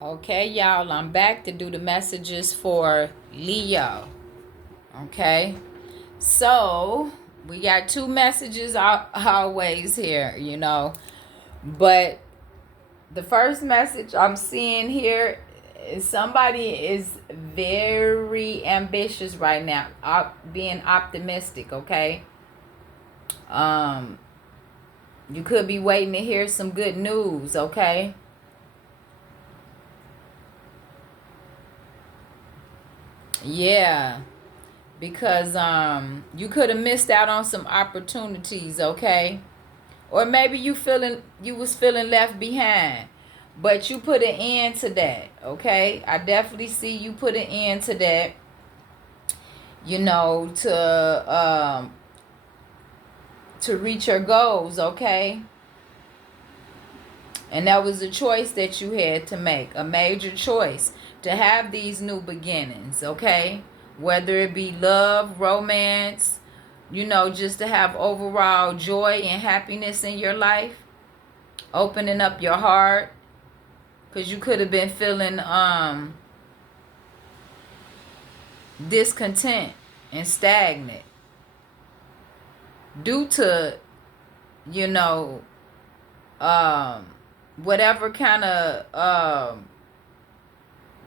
Okay, y'all, I'm back to do the messages for Leo. Okay, so we got two messages always here, but the first message I'm seeing here is somebody is very ambitious right now, being optimistic. Okay, um, you could be waiting to hear some good news. Okay. Yeah, because you could have missed out on some opportunities, okay? Or maybe you was feeling left behind, but you put an end to that, okay? I definitely see you put an end to that, to reach your goals, okay? And that was a choice that you had to make, a major choice to have these new beginnings, okay? Whether it be love, romance, just to have overall joy and happiness in your life, opening up your heart, because you could have been feeling discontent and stagnant due to, you know, um, whatever kind of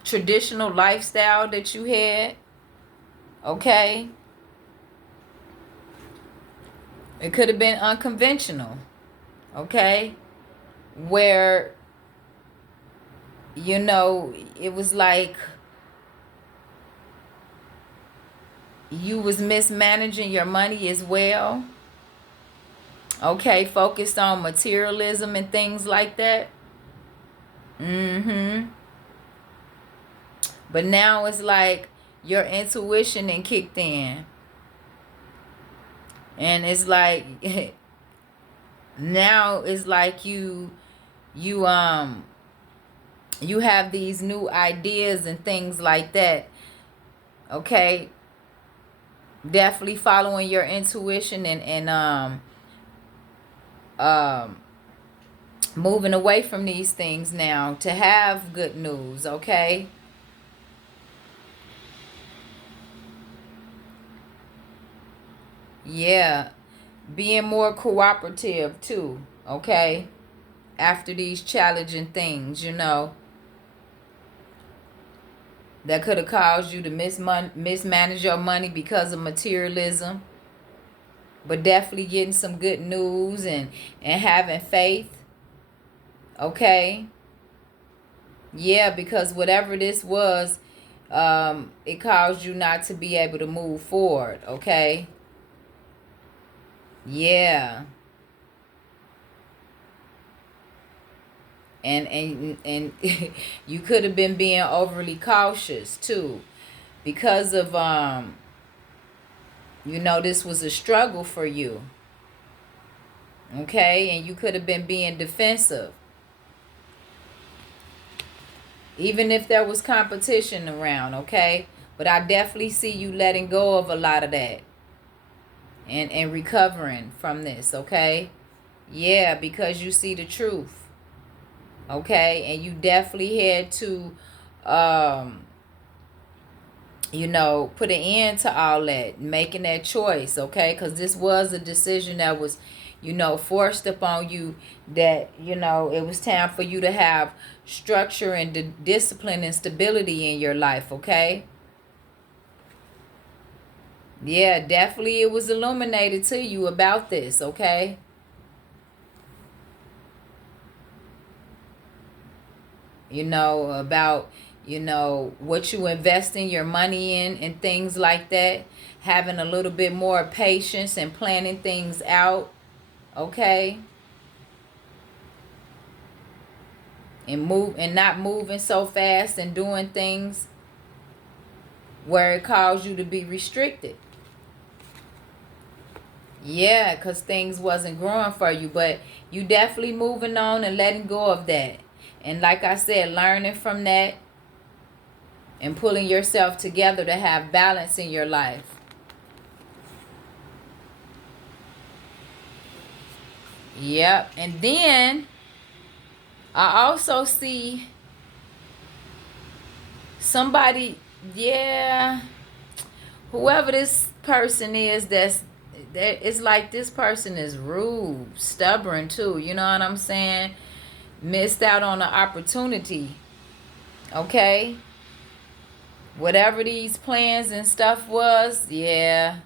traditional lifestyle that you had, okay? It could have been unconventional, okay? Where, it was like you was mismanaging your money as well, okay? Focused on materialism and things like that. Mm-hmm. But now it's like your intuition and kicked in. And it's like now it's like you you have these new ideas and things like that. Okay? Definitely following your intuition and um moving away from these things now to have good news, okay? Yeah. Being more cooperative too, okay? After these challenging things, that could have caused you to mismanage your money because of materialism, but definitely getting some good news and having faith, okay? Yeah, because whatever this was, it caused you not to be able to move forward, okay? Yeah. And you could have been being overly cautious too, because of this was a struggle for you, okay? And you could have been being defensive, even if there was competition around, okay? But I definitely see you letting go of a lot of that and recovering from this, okay? Yeah, because you see the truth, okay? And you definitely had to um put an end to all that, making that choice, okay? Because this was a decision that was, forced upon you, that, it was time for you to have structure and discipline and stability in your life, okay? Yeah, definitely it was illuminated to you about this, okay? About, what you investing your money in and things like that. Having a little bit more patience and planning things out, okay? And not moving so fast and doing things where it caused you to be restricted. Yeah, because things wasn't growing for you, but you definitely moving on and letting go of that. And like I said, learning from that and pulling yourself together to have balance in your life. Yep. And then I also see Somebody, yeah, whoever this person is, that it's like this person is rude, stubborn too. You know what I'm saying? Missed out on the opportunity. Okay? Whatever these plans and stuff was, yeah,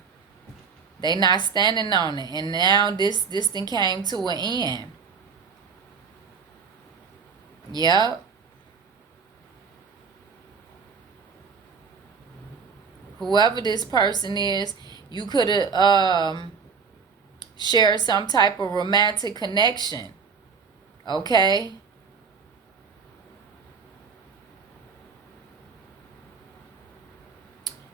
they not standing on it. And now this thing came to an end. Yep. Whoever this person is, you could have shared some type of romantic connection. Okay?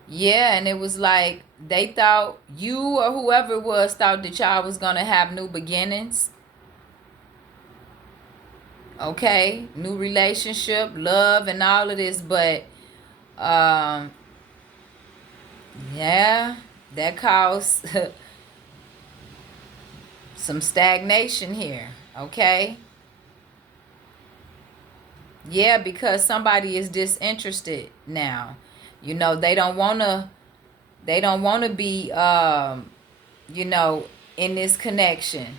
Yeah, and it was like they thought you or whoever it was thought that y'all was gonna have new beginnings. Okay, new relationship, love, and all of this, but um, yeah, that caused some stagnation here. Okay, yeah, because somebody is disinterested now. You know, they don't wanna be you know, in this connection.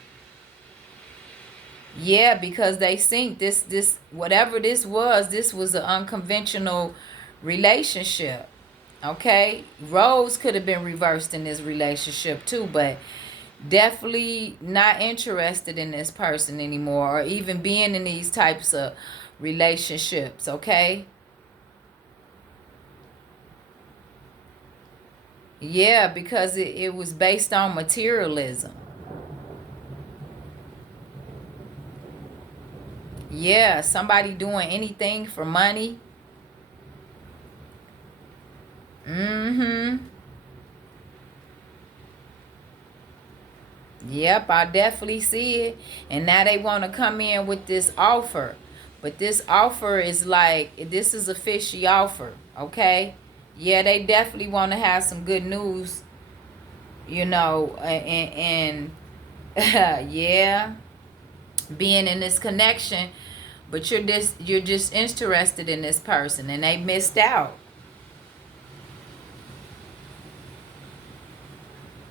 Yeah, because they think this whatever this was an unconventional relationship. Okay? Roles could have been reversed in this relationship too, but definitely not interested in this person anymore or even being in these types of relationships, okay? Yeah, because it was based on materialism. Yeah, somebody doing anything for money. Mm-hmm. Yep, I definitely see it. And now they want to come in with this offer. But this offer is like, this is a fishy offer, okay? Yeah, they definitely want to have some good news, you know, yeah, being in this connection, but you're just interested in this person and they missed out.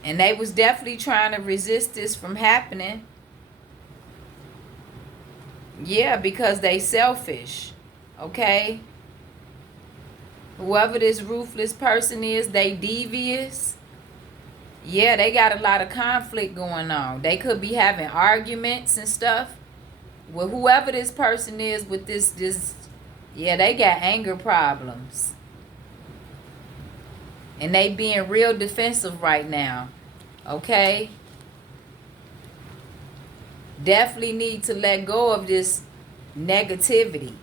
And they was definitely trying to resist this from happening. Yeah, because they selfish. Okay? Whoever this ruthless person is, they devious. Yeah, they got a lot of conflict going on. They could be having arguments and stuff. Well, whoever this person is with this, yeah, they got anger problems. And they being real defensive right now. Okay? Definitely need to let go of this negativity.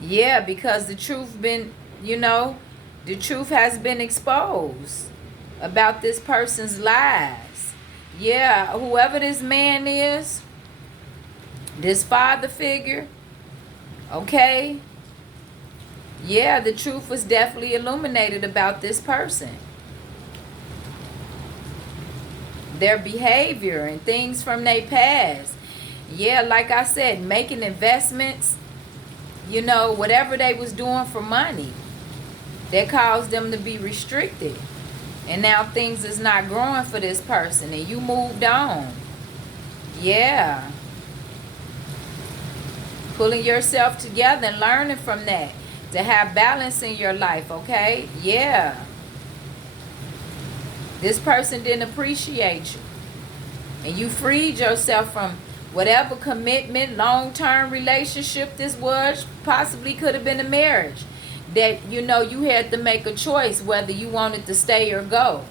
Yeah, because the truth been, you know, the truth has been exposed about this person's lies. Yeah, whoever this man is, this father figure, okay? Yeah, the truth was definitely illuminated about this person. Their behavior and things from their past. Yeah, like I said, making investments, you know, whatever they was doing for money that caused them to be restricted. And now things is not growing for this person and you moved on. Yeah. Pulling yourself together and learning from that to have balance in your life, okay? Yeah. This person didn't appreciate you. And you freed yourself from whatever commitment, long-term relationship this was, possibly could have been a marriage. That, you know, you had to make a choice whether you wanted to stay or go.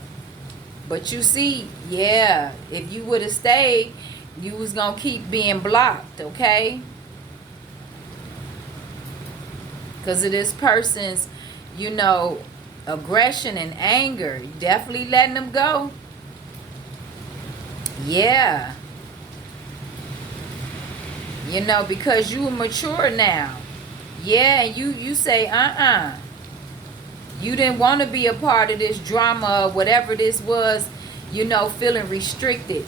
But you see, yeah, if you would have stayed, you was going to keep being blocked, okay? Because of this person's, you know, aggression and anger. You definitely letting them go. Yeah. You know, because you are mature now. Yeah, you say, you didn't want to be a part of this drama or whatever this was, you know, feeling restricted.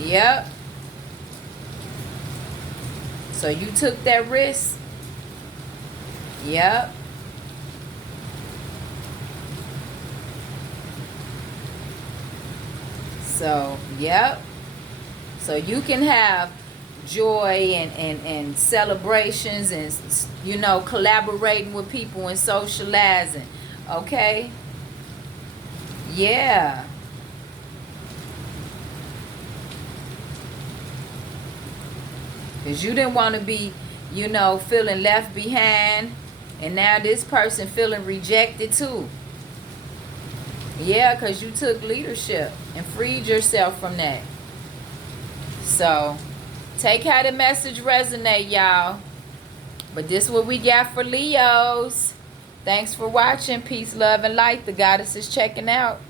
Yep. So you took that risk. Yep. So, yep. So you can have joy and celebrations and, collaborating with people and socializing. Okay? Yeah. Because you didn't want to be, feeling left behind. And now this person feeling rejected too. Yeah, because you took leadership and freed yourself from that. So, take how the message resonate, y'all. But this is what we got for Leos. Thanks for watching. Peace, love, and light. The goddess is checking out.